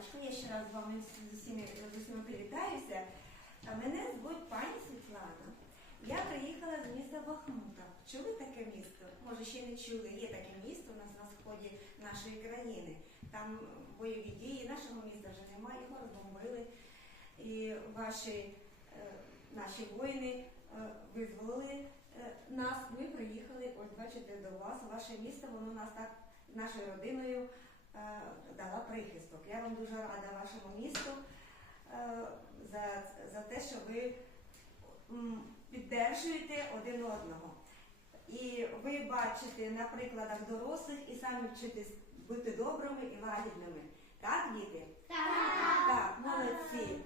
Світланочко, я ще раз з вами з усіма, привітаюся. Мене звуть пані Світлана. Я приїхала з міста Бахмута. Чули таке місто? Може, ще не чули. Є таке місто у нас на сході нашої країни. Там бойові дії, нашого міста вже немає, його розбомбили. І ваші е, наші воїни е, визволили е, нас. Ми приїхали, ось бачите, до вас. Ваше місто, воно нас так нашою родиною дала прихисток. Я вам дуже рада вашому місту е, за, за те, що ви піддержуєте один одного. І ви бачите на прикладах дорослих і самі вчитесь бути добрими і лагідними. Так, діти? Так, Так, молодці.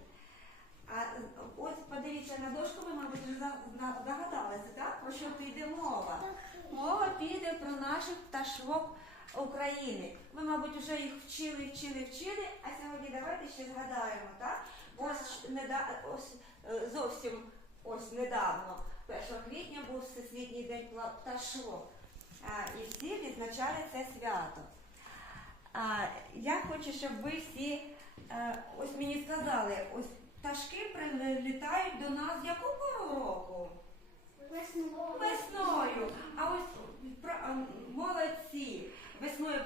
А е, ось подивіться на дошку, ви, мабуть, вже здогадалися, так? Про що піде мова? Мова піде про наших пташок України. Ви, мабуть, вже їх вчили, вчили, вчили, а сьогодні давайте ще згадаємо, так? Ось, неда... ось е, зовсім ось недавно, 1 квітня був Всесвітній день пташок. І всі відзначали це свято. Я хочу, щоб ви всі е, ось мені сказали, ось пташки прилітають до нас в яку пору року? Весною. Весною. А ось молодці. Весною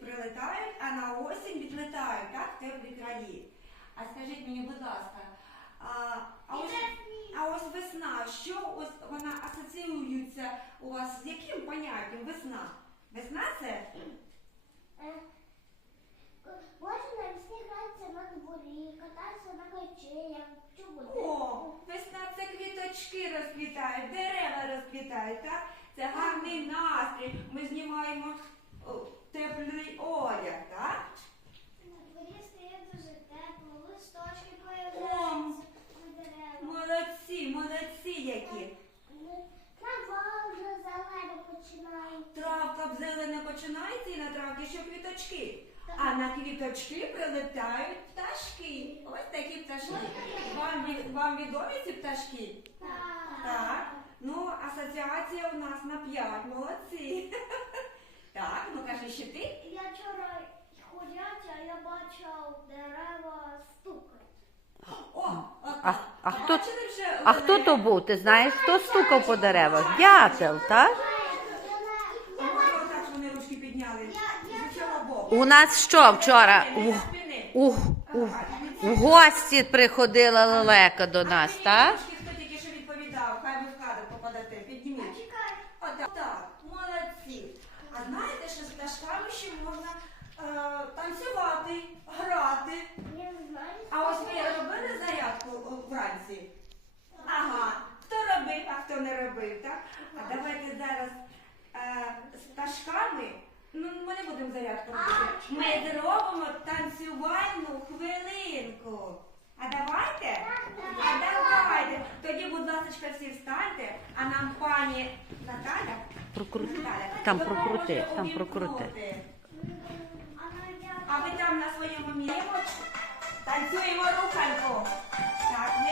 прилетають, а на осінь відлетають, так, в теплі краї. А скажіть мені, будь ласка, а, а, ось, а ось весна, що ось вона асоціюється у вас з яким поняттям весна? Весна це Можна всі гратися на дворі, кататися на качелях, О, весна це квіточки розквітають, дерева розквітають, так? Це гарний настрій. Ми знімаємо теплий одяг, так? На дворі стає дуже тепло, листочки появляються на деревах. Молодці, молодці які. Трава вже зелена починає. Травка зелена починається і на травці ще квіточки. А на квіточки прилетають пташки. Ось такі пташки. Вам, вам відомі ці пташки? Так. Так. Ну, асоціація у нас на п'ять. Молодці. Так, ну кажи ще ти. Я вчора ходять, а я бачив дерева стукають. О, А- а хто- бачили вже А хто то був? Ти знаєш, хто стукав по деревах? Дятел, так? А може ж вони ручки підняли? З цього боку. У нас що вчора? У, у, у, в гості приходила лелека до нас, так? трошки хто тільки що відповідав, хай ви в кадр попадете, підніміть. Чекай, Отак, так, молодці. А знаєте, що з пташками ще можна е, танцювати, грати. я не знаю. А ось ви робили зарядку о, вранці? Ага. Хто робив, а хто не робив, так? А давайте зараз е, з пташками, ну ми не будемо зарядку робити. Ми зробимо танцювальну хвилинку. А давайте? А давайте. Тоді, будь ласка, всі встаньте, а нам пані Наталя. Прокрути. Наталя Там допоможе прокрути, там увімкнути. прокрути. А ви там на своєму місці танцюємо руханку. Так, ми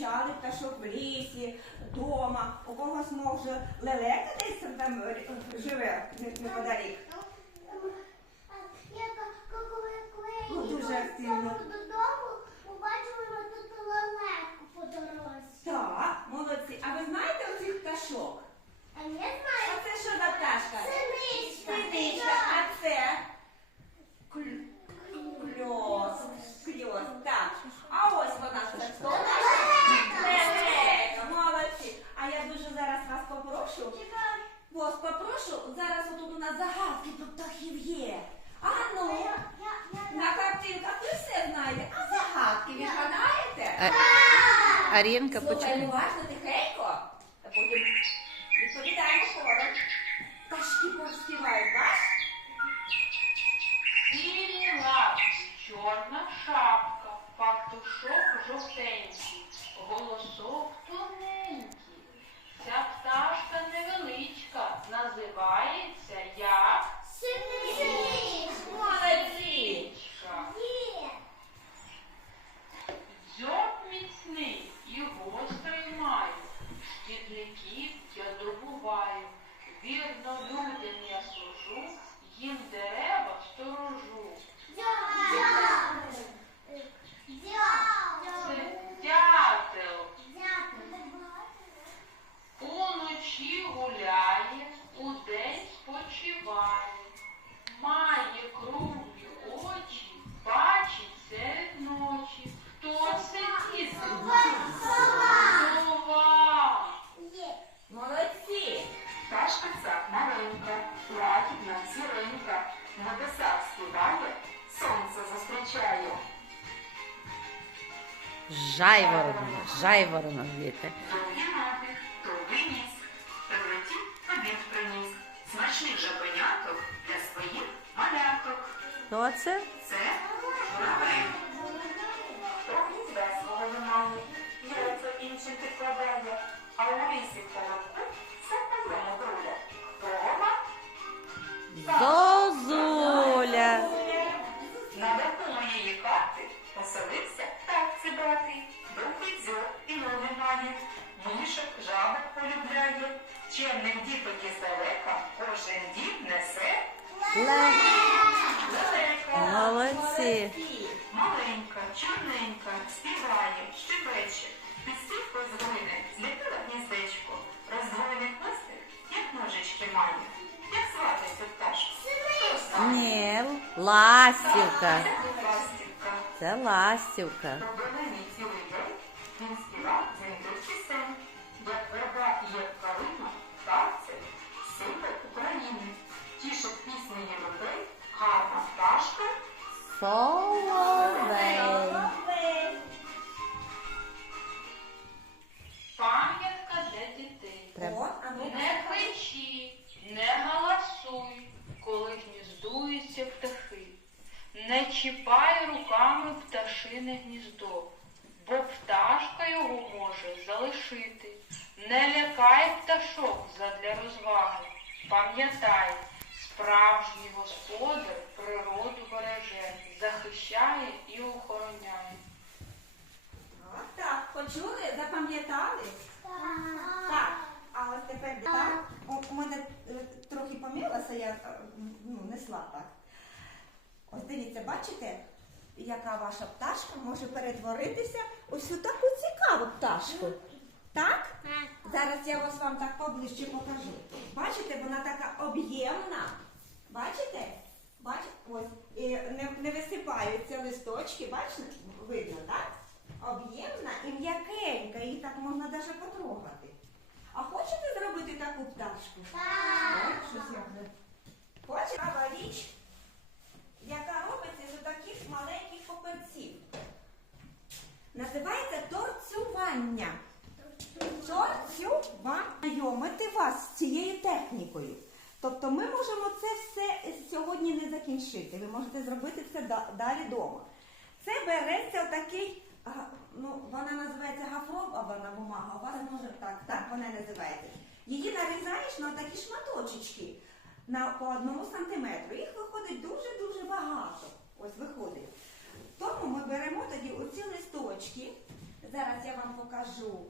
зустрічали пташок в лісі, вдома. У когось може лелека десь там е, живе неподалік. Я коли, Ну, дуже активно. додому, побачила тут лелеку по дорозі. Так, молодці. А ви знаєте оцих пташок? А я знаю, А це що за пташка? синичка. Синичка, а це Кль- кльос. Кльос, так. А ось вона це хто? Лелека, молодці. А я дуже зараз вас попрошу. Ось попрошу, зараз отут у нас загадки птахів є. А ну, Я, я, я, на картинках ви все знаєте, а загадки відгадаєте? Арінка, Слухай уважно, тихенько, та потім відповідаємо хором. Пташки поспівають, бач? Сірі лапки, чорна шапка, пастушок жовтенький, голосок тоненький. Ця пташка невеличка, називається як синичка. Молодці! Птичка. Є. Дзьоб міцний і гострий маю, шкідників я добуваю, вірно людям я служу, їм дерева сторожу. Жайворона, жайворона звідти. Довгі ноги, довгий виніс, прилетів, обід приніс. Смачних жабеняток для своїх маляток. Хто це? Це журавель. Хто гнізда свого яйця іншим підкладає, а у лісі холодку чемних діток із далека кожен дід несе Ле. далека. Молодці. Маленька, чорненька, співає, щебече, під стріхою з глини зліпила гніздечко, роздвоєний хвостик, як ножички має. Як звати цю пташку? Ні, ластівка. Це ластівка. Це ластівка. Пташка, Соловей. Пам'ятка для дітей. О, а ну Не кричи, не галасуй, коли гніздуються птахи. Не чіпай руками пташине гніздо, бо пташка його може залишити. Не лякай пташок задля розваги. Пам'ятай, справжній господар природу береже, захищає і охороняє. Так, так, почули, запам'ятали? Так, а ось тепер так. У у мене е, трохи помилася, я е, ну, несла так. Ось дивіться, бачите, яка ваша пташка може перетворитися у всю таку цікаву пташку. Так? Зараз я ось вам так поближче покажу. Бачите, вона така об'ємна. Бачите? Бачите? Ось. І не, не висипаються листочки, бачите? Видно, так? Об'ємна і м'якенька, її так можна навіть потрогати. А хочете зробити таку пташку? Так, щось я вже. Хочете? Цікава річ, яка робиться з таких маленьких паперців. Називається торцювання. Торцювання. Знайомити вас з цією технікою. Тобто ми можемо це все сьогодні не закінчити. Ви можете зробити це далі вдома. Це береться отакий, ну вона називається гафрована бумага, у вас може так, так вона називається. Її нарізаєш на такі шматочечки на, по одному сантиметру. Їх виходить дуже-дуже багато. Ось виходить. Тому ми беремо тоді оці листочки. Зараз я вам покажу,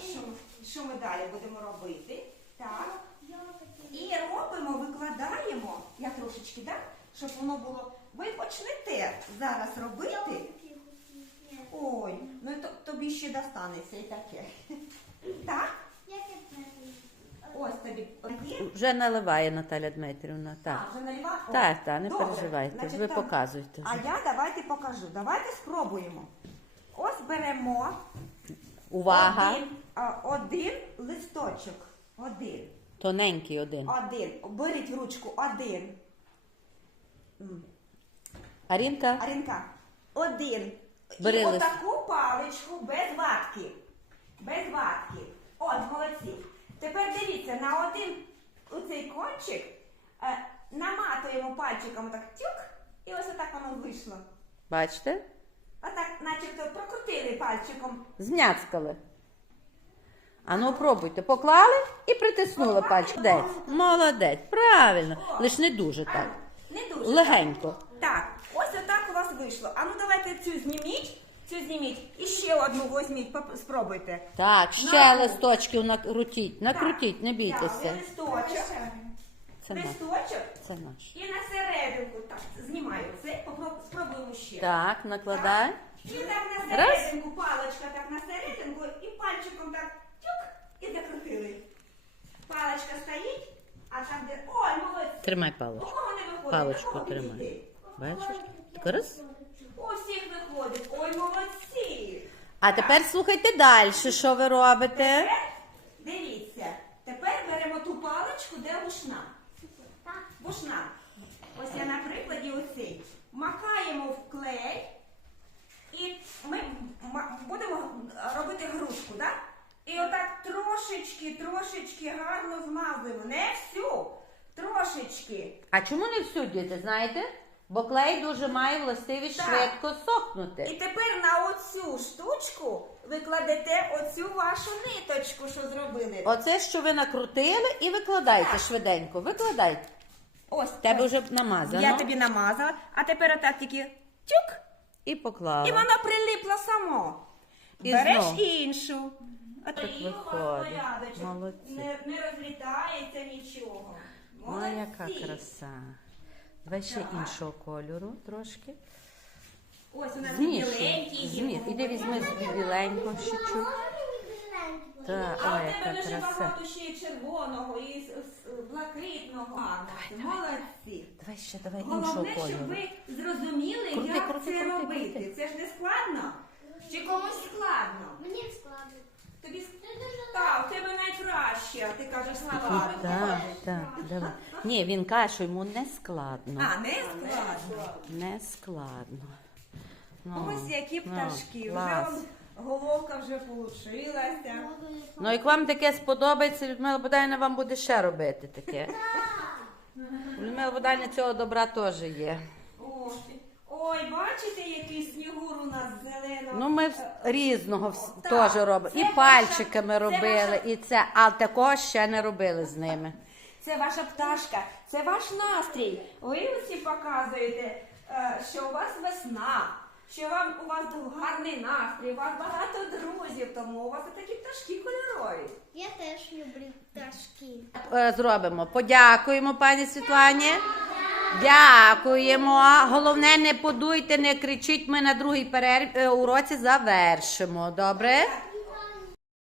що, що ми далі будемо робити. Так. І робимо, викладаємо, я трошечки, так? Щоб воно було. Ви почнете зараз робити. Ой, ну тобі ще достанеться і таке. Так? Ось тобі. Вже наливає Наталя Дмитрівна. Так, А, вже налива? О, так, так, не добре. переживайте. Значить, Ви так. показуйте. А я давайте покажу. Давайте спробуємо. Ось беремо Увага! один, один листочок. Один. Тоненький один. Один. Беріть в ручку один. М. Арінка, Арінка, один. Бери І лист. отаку паличку без ватки. Без ватки. От, молодці. Тепер дивіться, на один оцей кончик е, наматуємо пальчиком так тюк, і ось отак воно вийшло. бачите? Отак, начебто, прокрутили пальчиком. Зняцкали. А ну пробуйте. Поклали і притиснули пальчик. Молодець. Молодець. Правильно. Лиш не дуже так. Не дуже. Легенько. Так, ось отак у вас вийшло. А ну давайте цю зніміть, цю зніміть і ще одну візьміть, поп- спробуйте. Так, ще На. листочків накрутіть. Накрутіть, не Так, бійтеся. листочок, Це наш. листочок Це наш. і на серединку. Так, знімаю це, попро- спробуємо ще. Так, накладай. І так на Раз. серединку, паличка так на серединку і пальчиком так тюк. Паличка стоїть, а там де. Ой, молодці. Тримай У паличку. кого не виходить? Паличку у тримай. Бачиш? Так раз. У всіх виходить. Ой, молодці. А тепер слухайте далі, що ви робите. Тепер дивіться. Тепер беремо ту паличку, де вушна. Вушна. Ось я на прикладі оцей. Макаємо в клей і ми ма- будемо робити грушку, так? І отак трошечки, трошечки гарно змазуємо. Не всю, трошечки. А чому не всю діти, знаєте? Бо клей дуже має властивість Так. швидко І тепер на оцю штучку ви кладете оцю вашу ниточку, що зробили. Оце, що ви накрутили, і викладайте Так. швиденько. Викладайте. Ось Тебе ось. вже намазано. Я тобі намазала, а тепер отак тільки тюк, І поклала. і воно прилипло само. І Береш знов. іншу. От Так і у вас виходить. порядочок. Молодці. Не, не розлітається нічого. Молодці. яка краса. Давай ще Так. іншого кольору трошки. Ось у нас Змішуй. біленький є. Зміш. Іди візьми собі біленько ще чуть. А ой, тебе яка дуже краса. багато ще й червоного, і с- с- блакитного. Молодці. Давай ще, давай іншого Головне, щоб кольору. ви зрозуміли, Крути, як крути, це крути, робити. крути. Це ж не складно? Чи комусь складно? Мені складно. Тобі так, в тебе найкраще, а ти кажеш слава. Так, так, давай. Ні, він каже, що йому не складно. А, не складно. Не складно. Ну, Ось які ну, пташки. Вже клас. головка вже получилася. Ну, як вам таке сподобається, Людмила Бодайна вам буде ще робити таке. Людмила Бодайна цього добра теж є. Ой, бачите, який снігур у нас зеленого. Ну, ми вс- різного вс- Так, теж робимо. це І ваша- пальчиками це робили, ваша- і це, а такого ще не робили з ними. Це ваша пташка, це ваш настрій. Ви усі показуєте, е, що у вас весна, що вам у вас гарний настрій, у вас багато друзів, тому у вас такі пташки кольорові. Я теж люблю пташки. Е, Зробимо. Подякуємо пані Світлані. Дякуємо. Головне, не подуйте, не кричіть. Ми на другій перерві е, уроці завершимо. Добре?